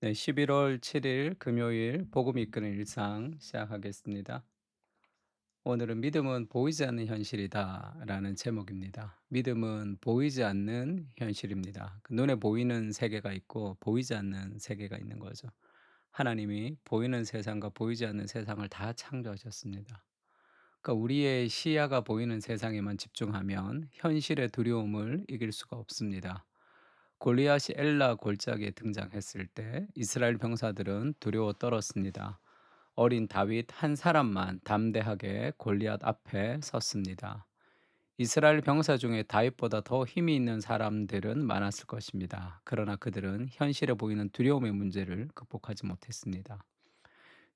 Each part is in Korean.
네, 11월 7일 금요일 복음 이끄는 일상 시작하겠습니다. 오늘은 믿음은 보이지 않는 현실이다라는 제목입니다. 믿음은 보이지 않는 현실입니다. 눈에 보이는 세계가 있고 보이지 않는 세계가 있는 거죠. 하나님이 보이는 세상과 보이지 않는 세상을 다 창조하셨습니다. 그러니까 우리의 시야가 보이는 세상에만 집중하면 현실의 두려움을 이길 수가 없습니다. 골리앗이 엘라 골짜기에 등장했을 때 이스라엘 병사들은 두려워 떨었습니다. 어린 다윗 한 사람만 담대하게 골리앗 앞에 섰습니다. 이스라엘 병사 중에 다윗보다 더 힘이 있는 사람들은 많았을 것입니다. 그러나 그들은 현실에 보이는 두려움의 문제를 극복하지 못했습니다.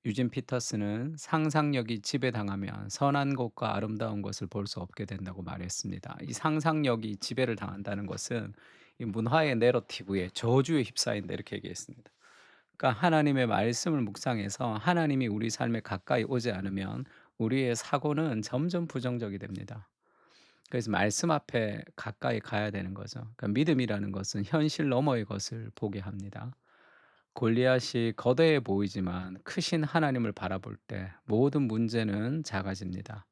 유진 피터스는 상상력이 지배당하면 선한 것과 아름다운 것을 볼 수 없게 된다고 말했습니다. 이 상상력이 지배를 당한다는 것은 이 문화의 내러티브에 저주에 휩싸인다 이렇게 얘기했습니다. 그러니까 하나님의 말씀을 묵상해서 하나님이 우리 삶에 가까이 오지 않으면 우리의 사고는 점점 부정적이 됩니다. 그래서 말씀 앞에 가까이 가야 되는 거죠. 그러니까 믿음이라는 것은 현실 너머의 것을 보게 합니다. 골리앗이 거대해 보이지만 크신 하나님을 바라볼 때 모든 문제는 작아집니다.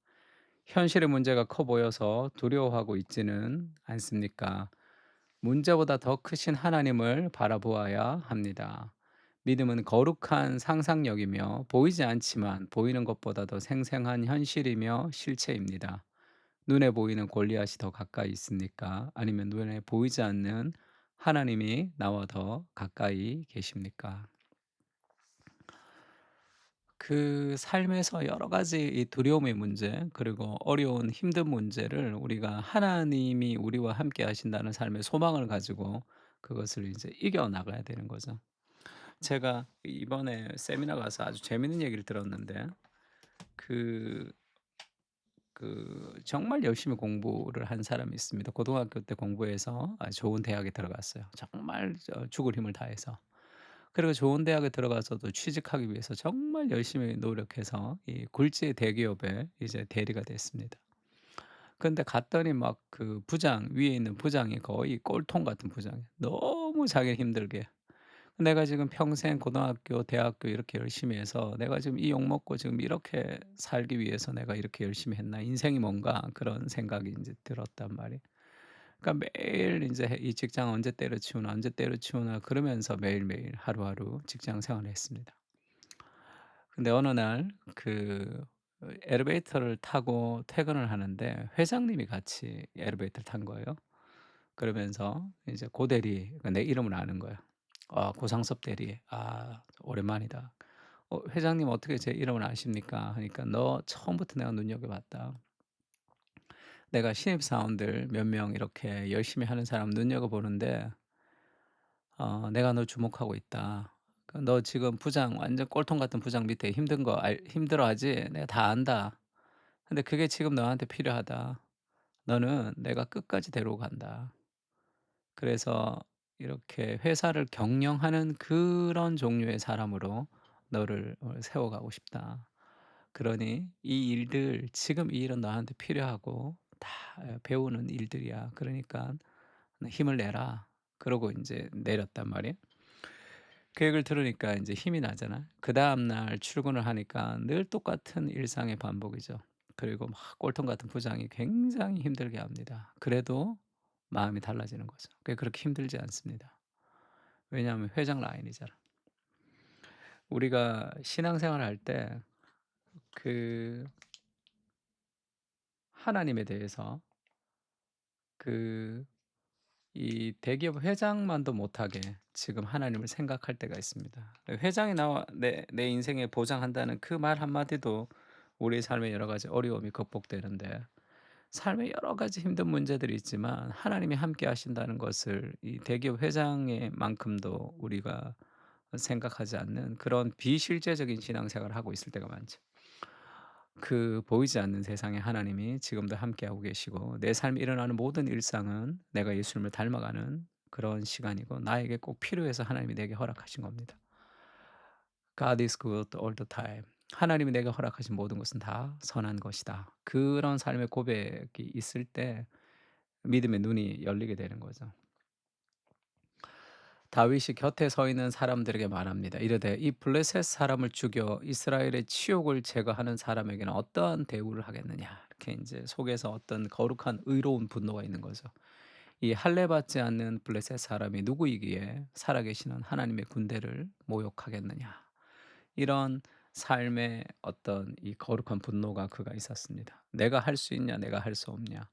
현실의 문제가 커 보여서 두려워하고 있지는 않습니까? 문제보다 더 크신 하나님을 바라보아야 합니다. 믿음은 거룩한 상상력이며 보이지 않지만 보이는 것보다 더 생생한 현실이며 실체입니다. 눈에 보이는 골리앗이 더 가까이 있습니까? 아니면 눈에 보이지 않는 하나님이 나와 더 가까이 계십니까? 그 삶에서 여러 가지 이 두려움의 문제 그리고 어려운 힘든 문제를 우리가 하나님이 우리와 함께 하신다는 삶의 소망을 가지고 그것을 이제 이겨 나가야 되는 거죠. 제가 이번에 세미나 가서 아주 재밌는 얘기를 들었는데 그 정말 열심히 공부를 한 사람이 있습니다. 고등학교 때 공부해서 아주 좋은 대학에 들어갔어요. 정말 죽을 힘을 다해서. 그리고 좋은 대학에 들어가서도 취직하기 위해서 정말 열심히 노력해서 이 굴지의 대기업에 이제 대리가 됐습니다. 근데 갔더니 막 그 부장 위에 있는 부장이 거의 꼴통 같은 부장이에요. 너무 자기를 힘들게 "내가 지금 평생 고등학교, 대학교 이렇게 열심히 해서 내가 지금 이 욕 먹고 지금 이렇게 살기 위해서 내가 이렇게 열심히 했나? 인생이 뭔가?" 그런 생각이 인제 들었단 말이에요. 그러니까 매일 인제 이 직장 언제 때려치우나, 언제 때려치우나 그러면서 매일매일 하루하루 직장 생활을 했습니다. 근데 어느 날 엘리베이터를 타고 퇴근을 하는데 회장님이 같이 엘리베이터를 탄 거예요. 그러면서 이제 고 대리 그러니까 내 이름을 아는 거야. 아 고상섭 대리. 아 오랜만이다. 회장님 어떻게 제 이름을 아십니까?" 하니까 "너 처음부터 내가 눈여겨봤다. 내가 신입사원들 몇 명 이렇게 열심히 하는 사람 눈여겨보는데 내가 너 주목하고 있다. 너 지금 부장 완전 꼴통 같은 부장 밑에 힘든 거 힘들어하지? 내가 다 안다. 근데 그게 지금 너한테 필요하다. 너는 내가 끝까지 데리고 간다. 그래서 이렇게 회사를 경영하는 그런 종류의 사람으로 너를 세워가고 싶다. 그러니 이 일들 지금 이 일은 너한테 필요하고 다 배우는 일들이야. 그러니까 힘을 내라." 그러고 인제 내렸단 말이에요. 그 얘기를 들으니까 인제 힘이 나잖아요. 그다음 날 출근을 하니까 늘 똑같은 일상의 반복이죠. 그리고 막 꼴통 같은 부장이 굉장히 힘들게 합니다. 그래도 마음이 달라지는 거죠. 그렇게 힘들지 않습니다. 왜냐하면 회장 라인이잖아. 우리가 신앙생활을 할 때 그 하나님에 대해서 그 이 대기업 회장만도 못하게 지금 하나님을 생각할 때가 있습니다. 회장이 나와 내 인생에 보장한다는 그 말 한마디도 우리 삶의 여러 가지 어려움이 극복되는데 삶에 여러 가지 힘든 문제들이 있지만 하나님이 함께 하신다는 것을 이 대기업 회장의 만큼도 우리가 생각하지 않는 그런 비실제적인 신앙생활을 하고 있을 때가 많죠. 보이지 않는 세상에 하나님이 지금도 함께하고 계시고 내 삶에 일어나는 모든 일상은 내가 예수님을 닮아가는 그런 시간이고 나에게 꼭 필요해서 하나님이 내게 허락하신 겁니다. God is good all the time. 하나님이 내게 허락하신 모든 것은 다 선한 것이다. 그런 삶의 고백이 있을 때 믿음의 눈이 열리게 되는 거죠. 다윗이 곁에 서 있는 사람들에게 말합니다. 이르되 이 블레셋 사람을 죽여 이스라엘의 치욕을 제거하는 사람에게는 어떠한 대우를 하겠느냐. 이렇게 이제 속에서 어떤 거룩한 의로운 분노가 있는 거죠. 이 할례 받지 않는 블레셋 사람이 누구이기에 살아계시는 하나님의 군대를 모욕하겠느냐. 이런 삶의 어떤 이 거룩한 분노가 그가 있었습니다. 내가 할 수 있냐, 내가 할 수 없냐.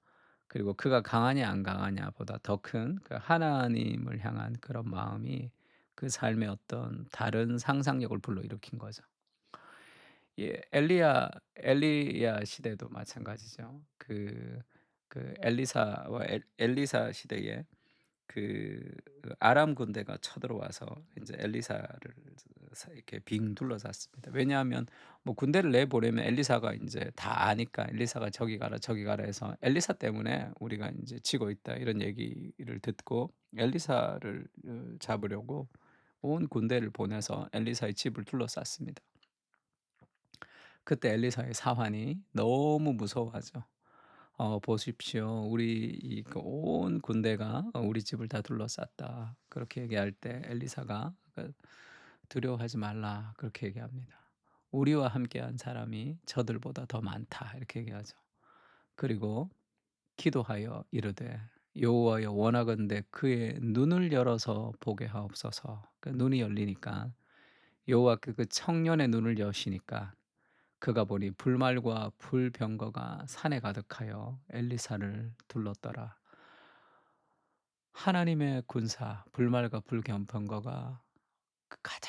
그리고 그가 강하냐 안 강하냐보다 더 큰 그 하나님을 향한 그런 마음이 그 삶의 어떤 다른 상상력을 불러일으킨 거죠. 예, 엘리야 시대도 마찬가지죠. 그 엘리사와 엘리사 시대에 그 아람 군대가 쳐들어와서 인제 엘리사를 이렇게 빙 둘러쌌습니다. 왜냐하면 뭐 군대를 내보내면 엘리사가 인제 다 아니까 엘리사가 "저기 가라, 저기 가라." 해서 "엘리사 때문에 우리가 인제 지고 있다." 이런 얘기를 듣고 엘리사를 잡으려고 온 군대를 보내서 엘리사의 집을 둘러쌌습니다. 그때 엘리사의 사환이 너무 무서워하죠. 보십시오. 우리 이 그 온 군대가 우리 집을 다 둘러쌌다." 그렇게 얘기할 때 엘리사가 "두려워하지 말라." 그렇게 얘기합니다. "우리와 함께한 사람이 저들보다 더 많다." 이렇게 얘기하죠. 그리고 기도하여 이르되 "여호와여 원하건대 그의 눈을 열어서 보게 하옵소서." 그 눈이 열리니까 여호와께 그 청년의 눈을 여시니까 그가 보니 불말과 불병거가 산에 가득하여 엘리사를 둘렀더라. 하나님의 군사 불말과 불병거가 그 가득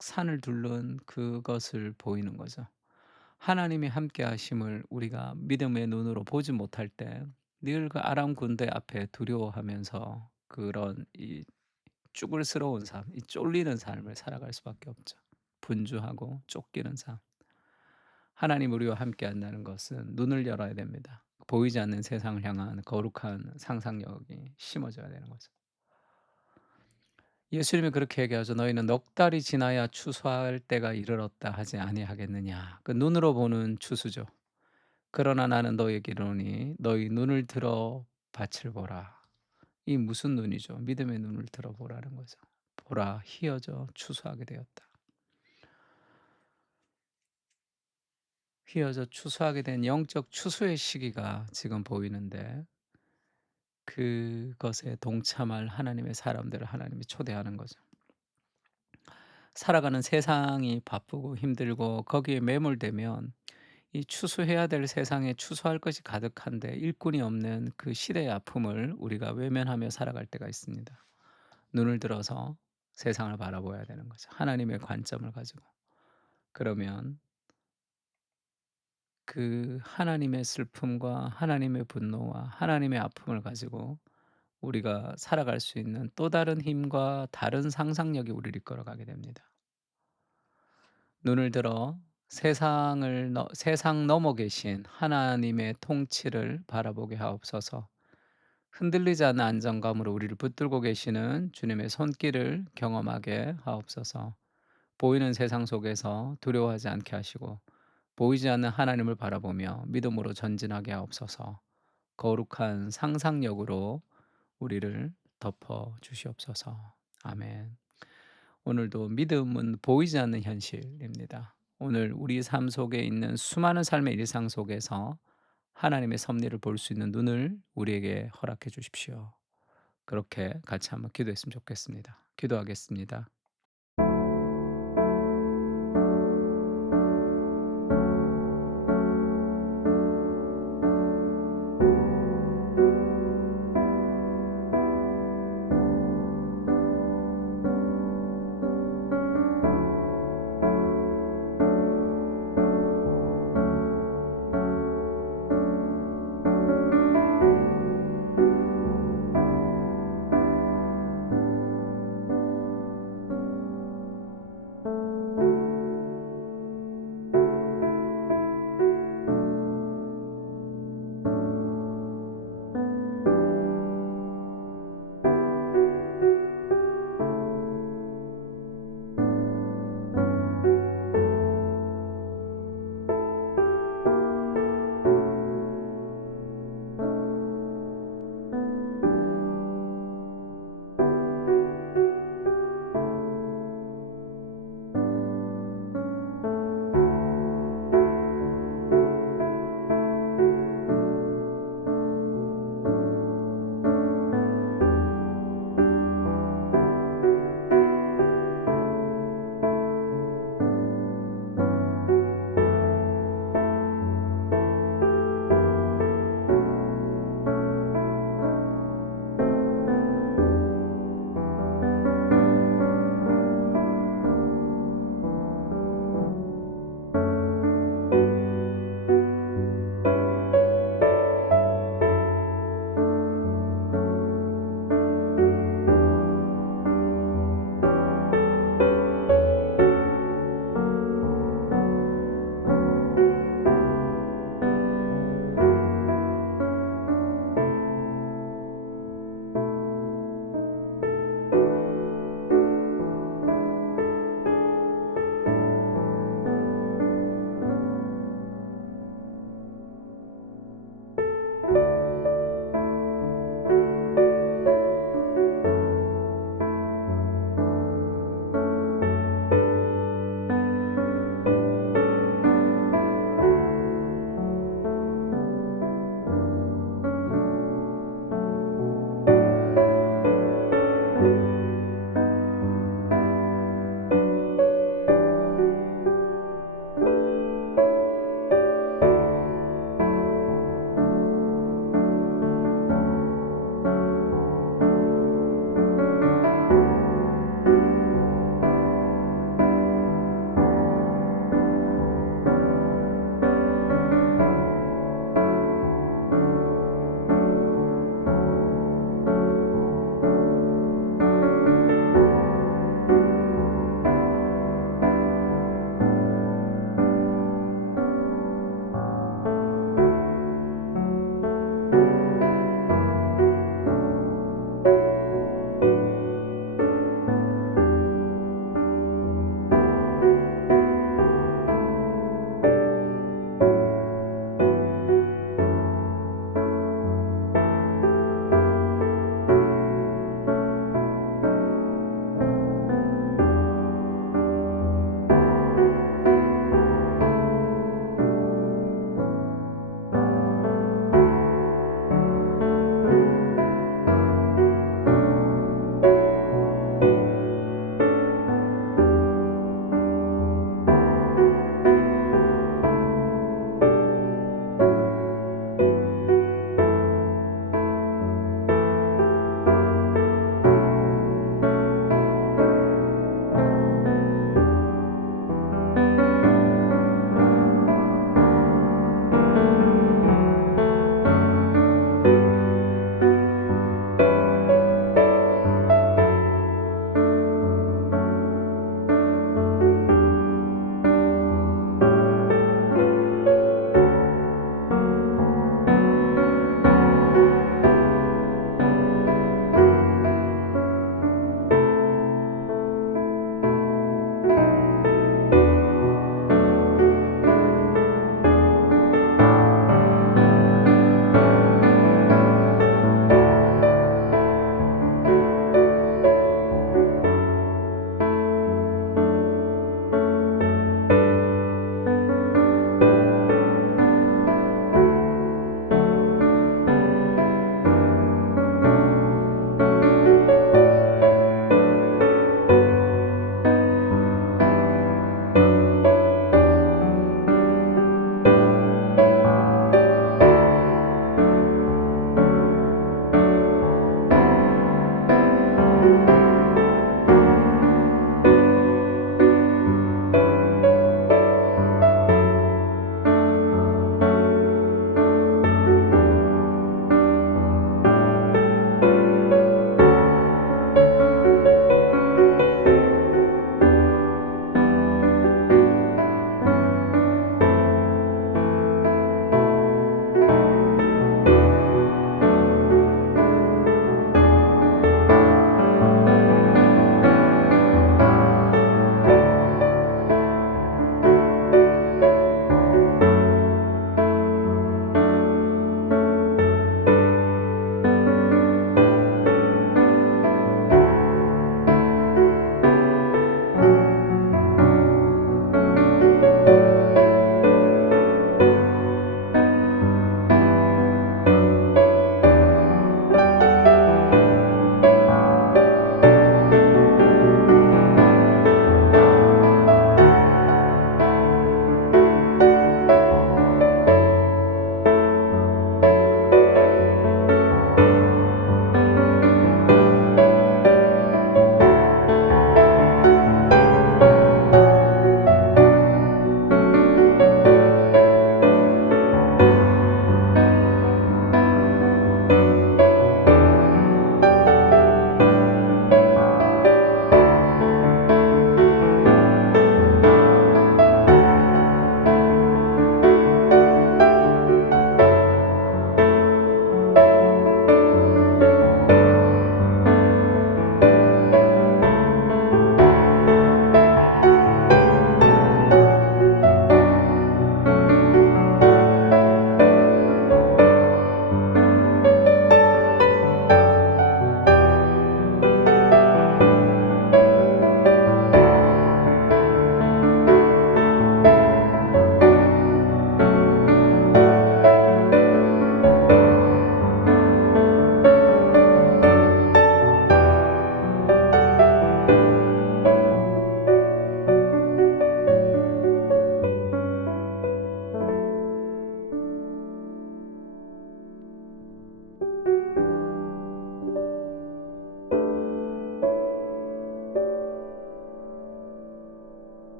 산을 둘른 그것을 보이는 거죠. 하나님이 함께 하심을 우리가 믿음의 눈으로 보지 못할 때 늘 그 아람 군대 앞에 두려워하면서 그런 이 쭈글스러운 삶, 이 쫄리는 삶을 살아갈 수밖에 없죠. 분주하고 쫓기는 삶. 하나님 우리와 함께 한다는 것은 눈을 열어야 됩니다. 보이지 않는 세상을 향한 거룩한 상상력이 심어져야 되는 거죠. 예수님이 그렇게 얘기하죠. "너희는 넉 달이 지나야 추수할 때가 이르렀다 하지 아니하겠느냐." 그 눈으로 보는 추수죠. "그러나 나는 너희에게 이르노니 너희 눈을 들어 밭을 보라." 이 무슨 눈이죠? 믿음의 눈을 들어 보라는 거죠. "보라 희어져 추수하게 되었다." 휘어져 추수하게 된 영적 추수의 시기가 지금 보이는데 그것에 동참할 하나님의 사람들을 하나님이 초대하는 거죠. 살아가는 세상이 바쁘고 힘들고 거기에 매몰되면 이 추수해야 될 세상에 추수할 것이 가득한데 일꾼이 없는 그 시대의 아픔을 우리가 외면하며 살아갈 때가 있습니다. 눈을 들어서 세상을 바라봐야 되는 거죠. 하나님의 관점을 가지고. 그러면 그 하나님의 슬픔과 하나님의 분노와 하나님의 아픔을 가지고 우리가 살아갈 수 있는 또 다른 힘과 다른 상상력이 우리를 이끌어가게 됩니다. 눈을 들어 세상 넘어 계신 하나님의 통치를 바라보게 하옵소서. 흔들리지 않는 안정감으로 우리를 붙들고 계시는 주님의 손길을 경험하게 하옵소서. 보이는 세상 속에서 두려워하지 않게 하시고 보이지 않는 하나님을 바라보며 믿음으로 전진하게 하옵소서. 거룩한 상상력으로 우리를 덮어 주시옵소서. 아멘. 오늘도 믿음은 보이지 않는 현실입니다. 오늘 우리 삶 속에 있는 수많은 삶의 일상 속에서 하나님의 섭리를 볼 수 있는 눈을 우리에게 허락해 주십시오. 그렇게 같이 한번 기도했으면 좋겠습니다. 기도하겠습니다.